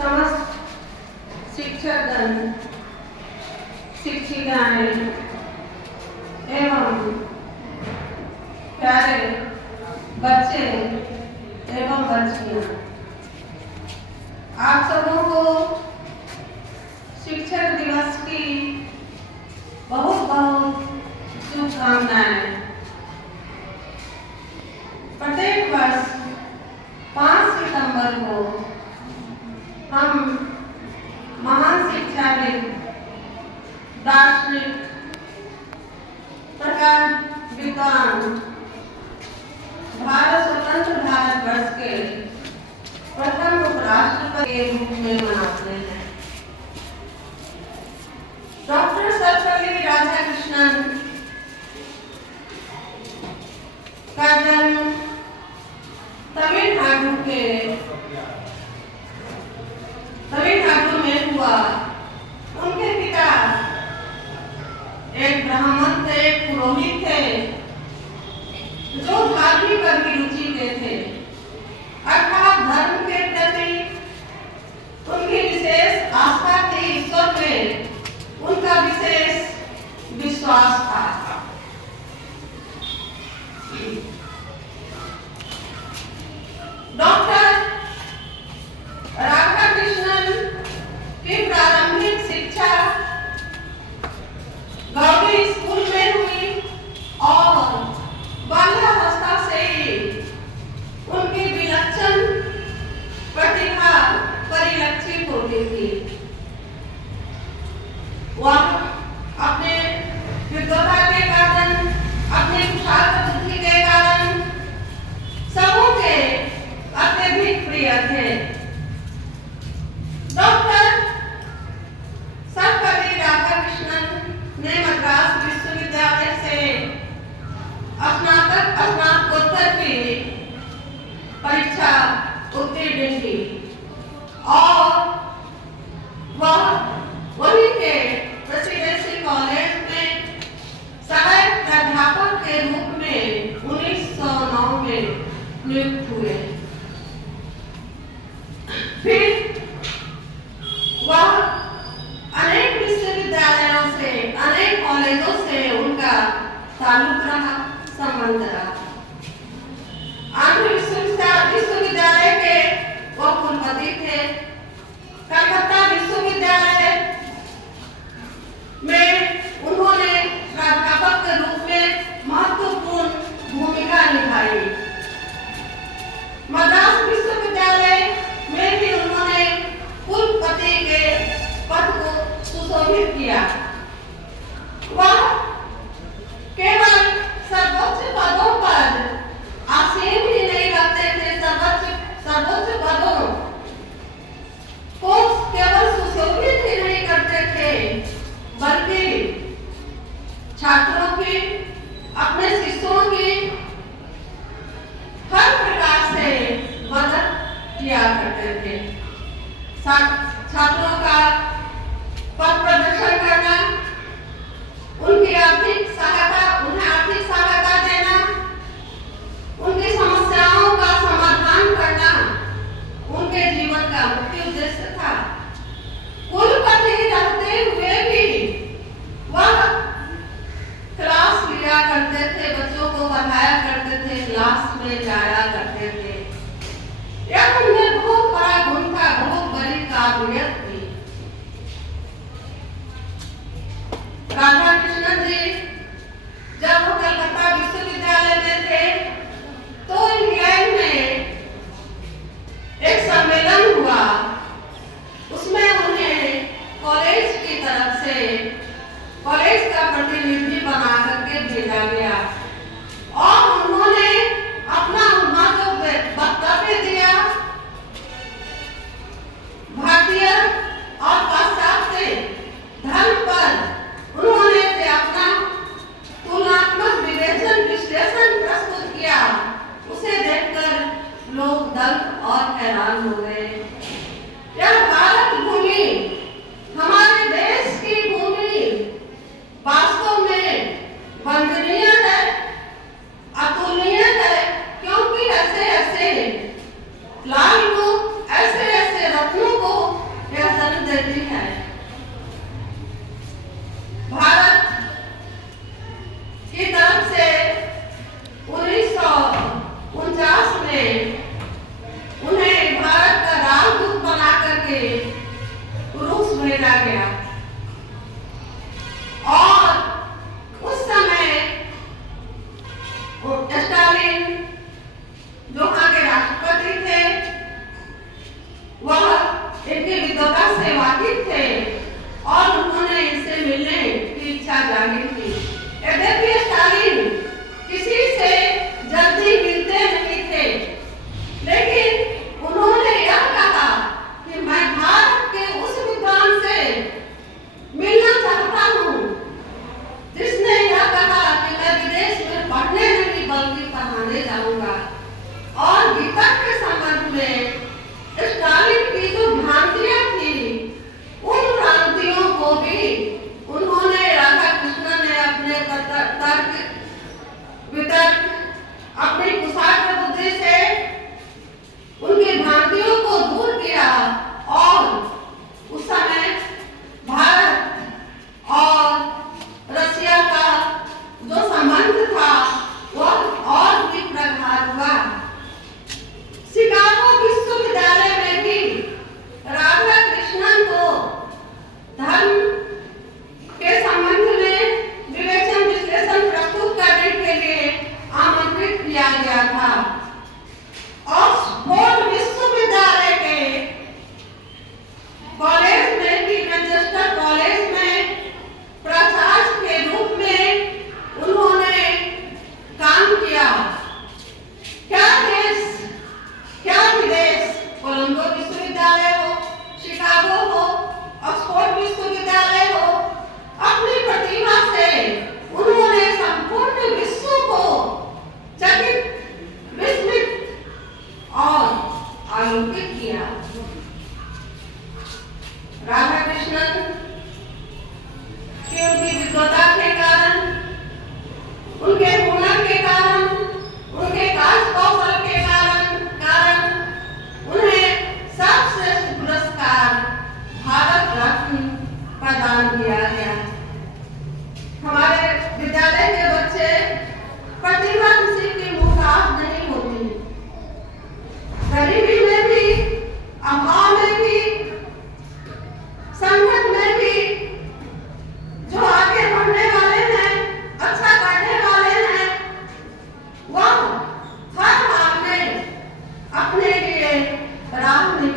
समस्त शिक्षकगण, शिक्षिकाएं एवं प्यारे बच्चे एवं बच्चियां, आप सबों को शिक्षक दिवस की बहुत बहुत शुभकामनाएं। प्रत्येक वर्ष 5 सितंबर को हम महान शिक्षाविद, दार्शनिक, प्रकार विद्वान, स्वतंत्र भारत वर्ष के प्रथम उपराष्ट्रपति के रूप में मनाते हैं। डॉक्टर सर्वपल्ली राधाकृष्णन का जन्म तमिलनाडु में हुआ। उनके पिता एक ब्राह्मण थे, एक पुरोहित थे, जो धार्मिक अभिरुचि के थे, अर्थात धर्म के प्रति उनकी विशेष आस्था थी, ईश्वर में उनका विशेष विश्वास था। डॉक्टर राधाकृष्णन की प्रारंभिक शिक्षा गौरी स्कूल में हुई और बाल्यावस्था से ही उनकी विलक्षण प्रतिभा परिलक्षित होती थी। वह अपने विद्वता के कारण, अपने कुशाग्र बुद्धि के कारण सबों के अत्यधिक प्रिय थे। डॉक्टर सर्वपल्ली राधाकृष्णन ने मद्रास विश्वविद्यालय से स्नातकोत्तर की परीक्षा उत्तीर्ण की और वह वहीं के प्रेसिडेंसी कॉलेज में सहायक प्राध्यापक के रूप में 1909 में नियुक्त हुए। फिर वह अनेक विश्वविद्यालयों से, अनेक कॉलेजों से उनका ताल्लुक रहा, संबंध रहा। आंध्र विश्वविद्यालय के वो कुलपति थे। कलकत्ता विश्वविद्यालय में उन्होंने प्राध्यापक के रूप में महत्वपूर्ण भूमिका निभाई। मद्रास विश्वविद्यालय में भी उन्होंने कुलपति के पद को सुशोभित किया। वह केवल सर्वोच्च पदों पर आसीन ही नहीं रहते थे, सर्वोच्च पदों को केवल सुशोभित ही नहीं करते थे, बल्कि छात्रों की, अपने शिष्यों की हर प्रकार से मदद किया करते थे। छात्रों का पथ प्रदर्शन करना, उनकी आर्थिक सहायता, उन्हें आर्थिक सहायता देना, उनकी समस्याओं का समाधान करना उनके जीवन का मुख्य उद्देश्य था। कुलपति रहते हुए भी वह क्लास लिया करते थे, बच्चों को पढ़ाया करते थे, क्लास में जाया करते थे। यह उनमें बहुत बड़ा गुण था, बहुत बड़ी काबिलियत थी। राधाकृष्णन जी जब वो कलकत्ता विश्वविद्यालय में थे तो इंग्लैंड में एक सम्मेलन हुआ। उसमें उन्हें कॉलेज की तरफ से कॉलेज का प्रतिनिधि बना करके भेजा गया और उन्होंने अपना जो वक्तव्य दिया, भारतीय और पाश्चात्य धर्म पर उन्होंने अपना तुलनात्मक विश्लेषण प्रस्तुत किया। उसे देखकर लोग दंग और हैरान हो गए। यह भारत भूमि, हमारे देश की भूमि वास्तव में वंदनीय है, अतुलनीय है, क्योंकि ऐसे ऐसे लाल को, ऐसे ऐसे रत्नों को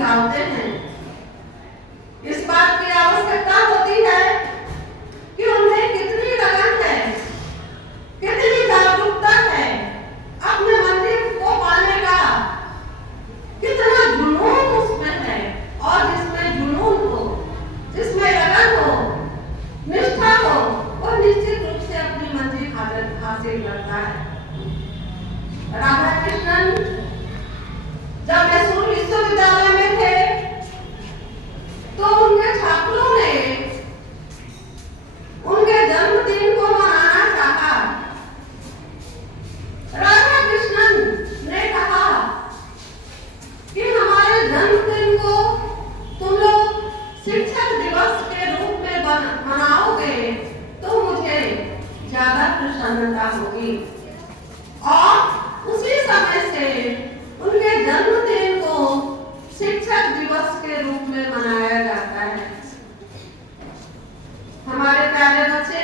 निकालते हैं। इस बात की आवश्यकता होती है कि उन्हें कितनी लगन है, कितनी जागरूकता है, अपने मंजिल को पाने का कितना जुनून उसमें है। और जिसमें जुनून हो, जिसमें लगन हो, निष्ठा हो, वह निश्चित रूप से अपनी मंजिल हासिल करता है। राधा कृष्णन जब मैसूर विश्वविद्यालय में थे तो उनके छात्रों ने उनके जन्मदिन को मनाना चाहा। राधा कृष्णन ने कहा कि हमारे जन्मदिन को तुम लोग शिक्षक दिवस के रूप में मनाओगे तो मुझे ज्यादा प्रसन्नता होगी। और उसी समय से उनके जन्मदिन को शिक्षक दिवस के रूप में मनाया जाता है। हमारे प्यारे बच्चे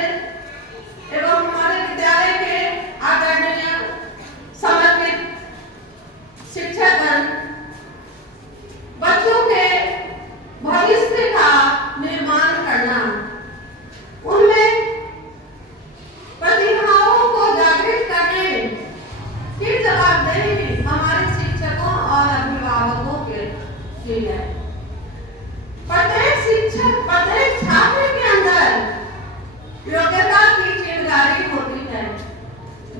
एवं हमारे विद्यालय के आदरणीय समर्पित शिक्षकगण बच्चों के भविष्य का निर्माण करना, उनमें प्रतिभाओं को जागृत करने की जवाबदेही हमारे शिक्षकों और अभिभावकों की है। प्रत्येक शिक्षक, प्रत्येक छात्र के अंदर योग्यता की चिंगारी होती है।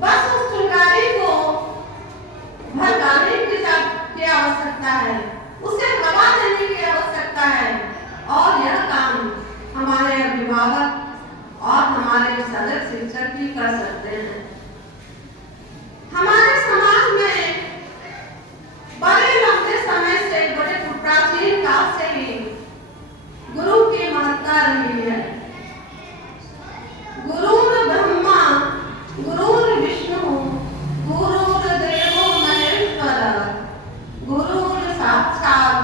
बस उस चिंगारी को भड़काने की आवश्यकता है, उसे हवा देने की आवश्यकता है। और यह काम हमारे अभिभावक और हमारे सदस्य शिक्षक भी कर सकते हैं। हमारे समाज में बड़े लंबे समय से, बड़े प्राचीन काल से ही गुरु की महत्ता रही है। गुरुर् ब्रह्मा गुरुर्विष्णु गुरुर्देवो महेश्वर गुरुर् साक्षात्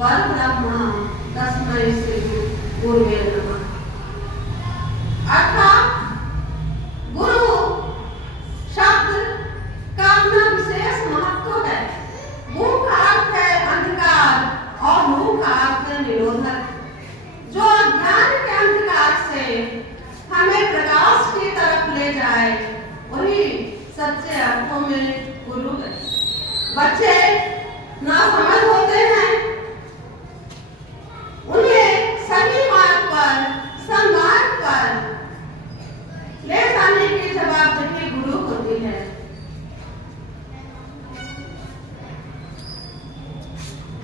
परब्रह्म तस्मै श्री गुरुवे नमः। अर्थात गुरु शब्द का अपना विशेष महत्व है। गु का अर्थ है अंधकार और नु का अर्थ है निरोधक। जो अज्ञान के अंधकार से हमें प्रकाश की तरफ ले जाए, वही सच्चे अर्थों में गुरु है। बच्चे नासमझ होते हैं, उन्हें सही मार्ग पर, सन्मार्ग पर ले जाने की जवाबदेही गुरु होती है।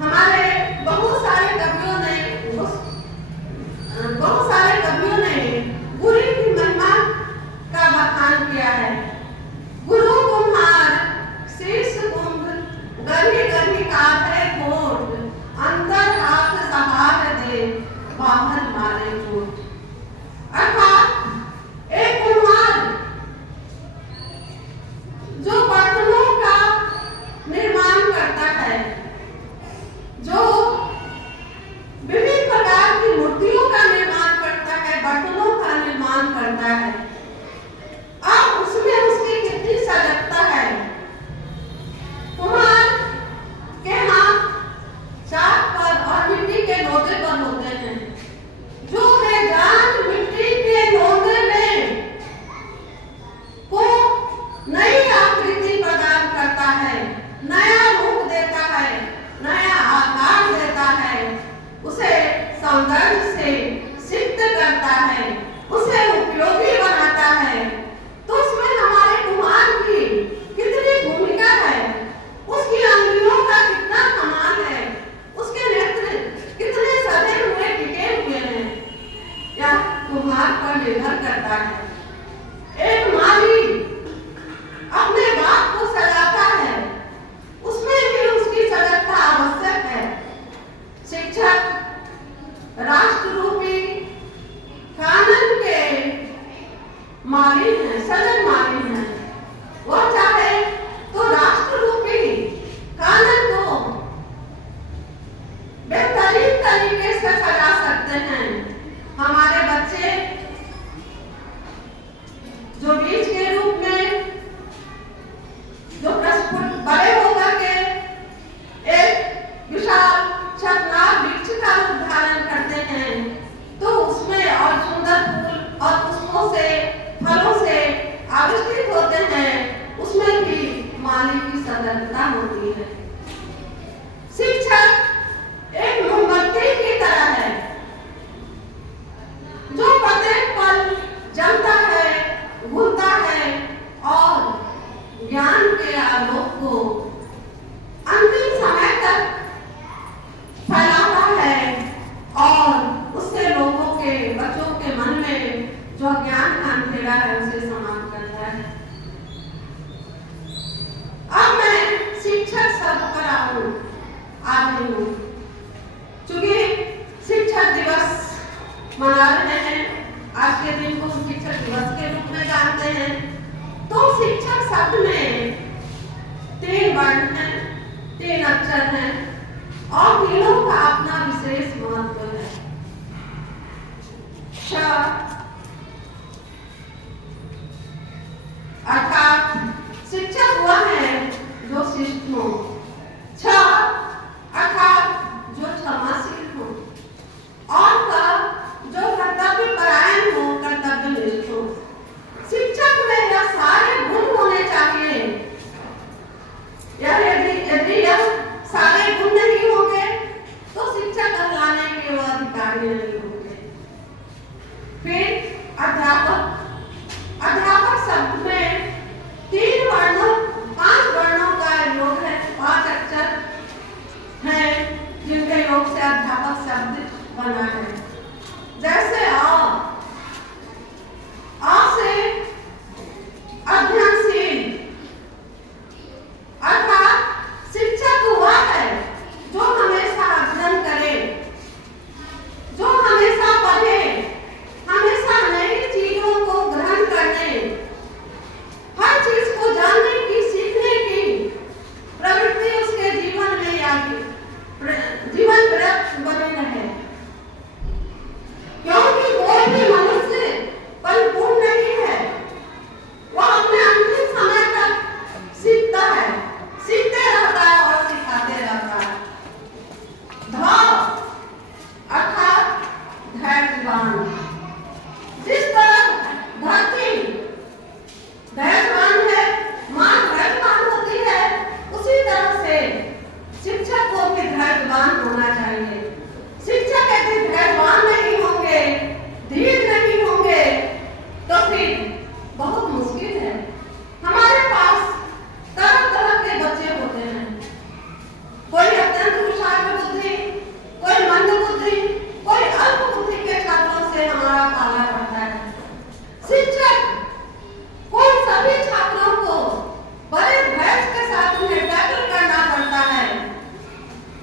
हमारे बहुत सारे कवियों ने गुरु की महिमा का बखान किया है। गुरु कुम्हार शीर्ष कुंभ गढ़ी गढ़ी काटे कोट, अंतर हाथ सहार दे बाहर मारे चोट। अर्थात एक कुम्हार जो बर्तनों का निर्माण करता है, जो विभिन्न प्रकार की मूर्तियों का निर्माण करता है, बर्तनों का निर्माण करता है, अब उसमें उसकी कितनी सजगता है। कुम्हार के हाथ चाक पर और मिट्टी के लोटे पर होते हैं। जो बेजान मिट्टी के लोटे में को नई आकृति प्रदान करता है, नया रूप देता है, नया आकार देता है, उसे सौंदर्य से सिद्ध करता है, उसे उपयोगी बनाता है, तो उसमें हमारे कुम्हार की कितनी भूमिका है, उसकी अंगुलियों का कितना कमाल है, उसके नेत्र कितने सजे हुए टिके हुए हैं, यह कुम्हार पर निर्भर करता है। एक माली अपने बाप को सजाता है, उसमें भी उसकी सजगता आवश्यक है। शिक्षक राष्ट्र रूपी कानून के माली है, सजग माली है। वह चाहे तो राष्ट्र रूपी कानून को बेहतरीन तरीके से सजा सकते हैं। हमारे बच्चे जो बीज के रूप में, जो प्रस्फुट बड़े होकर के एक विशाल आज के दिन को शिक्षक दिवस के रूप में जानते हैं। तो शिक्षक शब्द में 3 वर्ण हैं, 3 अक्षर हैं और तीनों का अपना विशेष महत्व है। श अर्थात शिक्षक वह है जो शिष्ट हो। छ अर्थात जो क्षमाशील हो। और क जो कर्तव्य परायण हो, कर्तव्यनिष्ठ हो। शिक्षक में यह सारे गुण होने चाहिए। यदि यह सारे गुण नहीं होंगे तो शिक्षक कहलाने के वो अधिकारी नहीं होंगे। फिर अध्यापक शब्द में 3 वर्णों 5 वर्णों का योग है, 5 अक्षर हैं जिनके योग से अध्यापक शब्द बना है। जैसे आ से अध्ययनशील अर्थात शिक्षक हुआ है जो हमेशा अध्ययन करे, जो हमेशा पढ़े, हमेशा नई चीजों को ग्रहण करने, हर चीज को जानने की, सीखने की प्रवृत्ति उसके जीवन में या जीवन व्रत बने रहे। क्योंकि कोई भी मनुष्य परिपूर्ण नहीं है, वह अपने अंतिम समय तक सीखता है, सीखते रहता है और सिखाते रहता है। ध अर्थात धैर्यवान। जिस तरह धरती धैर्यवान है, मां धैर्यवान होती है, उसी तरह से शिक्षक को भी धैर्यवान होना चाहिए। शिक्षक यदि धैर्यवान नहीं होंगे, धीर नहीं होंगे तो फिर बहुत मुश्किल है। हमारे पास तरह तरह के बच्चे होते हैं, कोई अत्यंत कुशाग्र बुद्धि, कोई मंद बुद्धि, कोई अल्प बुद्धि के छात्रों से हमारा पाला पड़ता है। शिक्षक को सभी छात्रों को बड़े धैर्य के साथ उन्हें टैकल करना पड़ता है,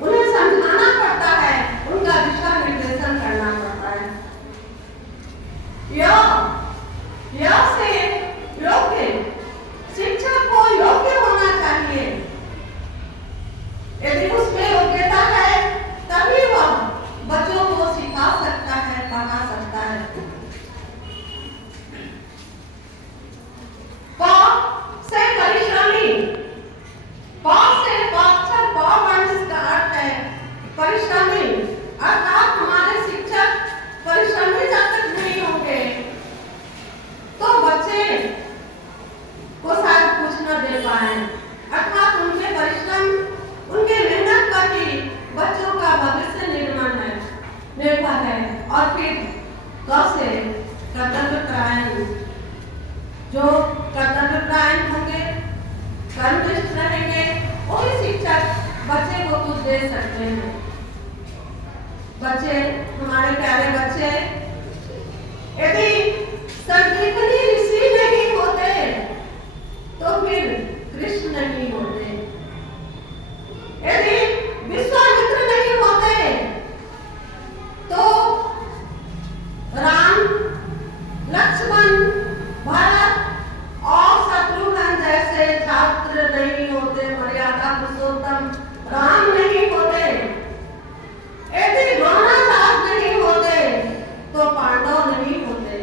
उन्हें समझाना पड़ता है, उनका दिशा निर्देशन करना पड़ता है। यह से योग्य शिक्षक को योग्य होना चाहिए। यदि उसमें योग्यता है तभी वह बच्चों को सिखा सकता है, पढ़ा सकता है। प से परिश्रमी। प से अक्षर प वर्ण इसका अर्थ है परिश्रमी। अर्थात हमारे शिक्षक परिश्रमी जब तक नहीं होंगे तो बच्चे को शायद कुछ न दे पाए। अर्थात उनके परिश्रम, उनके मेहनत पर ही बच्चों का भविष्य निर्भर है। और फिर क से कर्तव्यपरायण। जो कर्तव्यपरायण होंगे, कर्मनिष्ठ रहेंगे, वही शिक्षक बच्चे को कुछ दे सकते हैं। बच्चे, हमारे प्यारे बच्चे, यदि संकीर्तनी ऋषि नहीं होते तो फिर कृष्ण नहीं होते। यदि विश्वामित्र नहीं होते तो राम, लक्ष्मण, भरत और शत्रुघ्न जैसे छात्र नहीं होते, मर्यादा पुरुषोत्तम राम नहीं होते। यदि द्रोणाचार्य नहीं होते तो पांडव नहीं होते।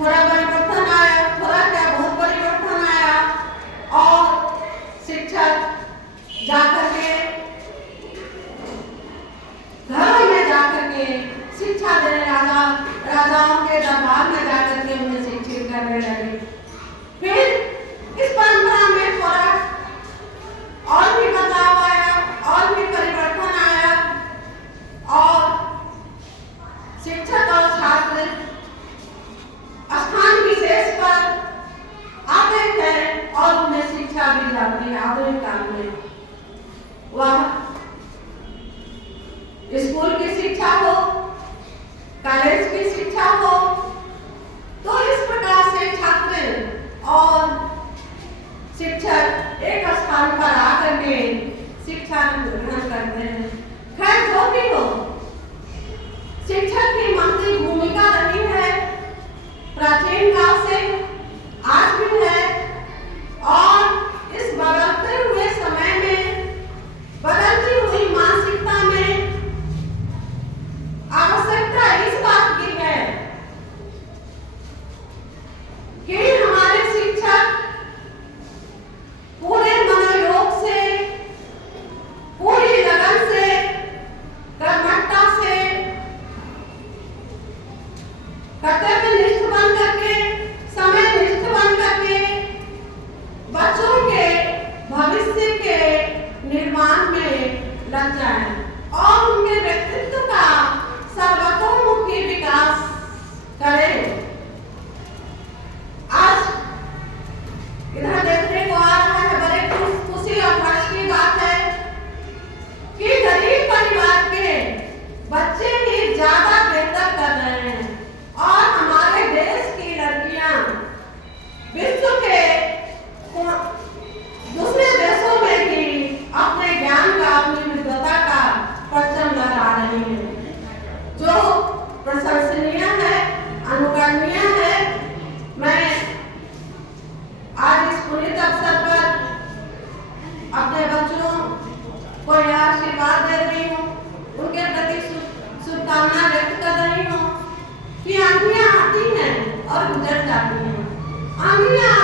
थोड़ा परिवर्तन आया, थोड़ा क्या बहुत परिवर्तन आया। और शिक्षक जाकर के घरों में जाकर के शिक्षा देने राजाओं के दरबार में जाकर के उन्हें शिक्षित करने लगे। फिर इस परंपरा में थोड़ा और भी बदलाव आया और भी परिवर्तन आया और शिक्षक और छात्र स्थान विशेष पर आते थे और उन्हें शिक्षा दी जाती है। आधुनिक काल में वह स्कूल की शिक्षा हो, कॉलेज की शिक्षा हो, तो इस प्रकार से छात्र और शिक्षक एक स्थान पर आकर के शिक्षा ग्रहण करते हैं। खैर जो भी हो, शिक्षक की महती भूमिका रही है प्राचीन काल से, आज भी है। और इस बदलते हुए समय में, बदलती हुई मानसिकता में आवश्यकता इस बात की है कि हमारे शिक्षक पूरे मनोयोग से, पूरी लगन से, कर्मठता से, कर्तव्यनिष्ठ बन करके, समयनिष्ठ बन करके बच्चों के भविष्य के निर्माण में लग जाएं और उनके व्यक्तित्व का सर्वतोमुखी विकास करें। आज इधर देखने को आ रहा है, बड़े खुशी और हर्ष की बात है कि गरीब परिवार के बच्चे ही ज्यादा बेहतर कर रहे हैं और हमारे देश की लड़कियां विश्व के दूसरे देशों में भी अपने ज्ञान का, अपनी विद्वता का परचम लहरा रही हैं, जो प्रशंसनीय है, अनुकरणीय है। मैं आज इस पुनीत अवसर पर अपने बच्चों को यह आशीर्वाद दे रही हूँ, उनके प्रति शुभकामना व्यक्त कर रही हूँ कि आंधियां आती हैं और गुजर जाती हैं। आंधियां